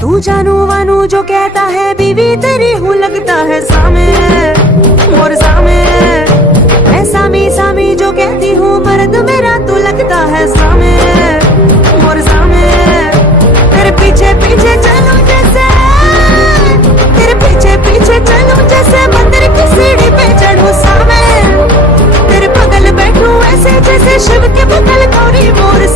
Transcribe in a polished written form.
तू जानू वानू जो कहता है बीवी तेरी हूँ लगता है सामे मोर सामे। मैं सामी सामी जो कहती हूँ मर्द मेरा तू लगता है सामे मोर सामे। तेरे पीछे पीछे चलूं जैसे, तेरे पीछे पीछे चलूं जैसे मंदिर की सीढ़ी पे चढ़ूं सामे। तेरे बगल बैठूं ऐसे जैसे शिव के बगल गौरी मोर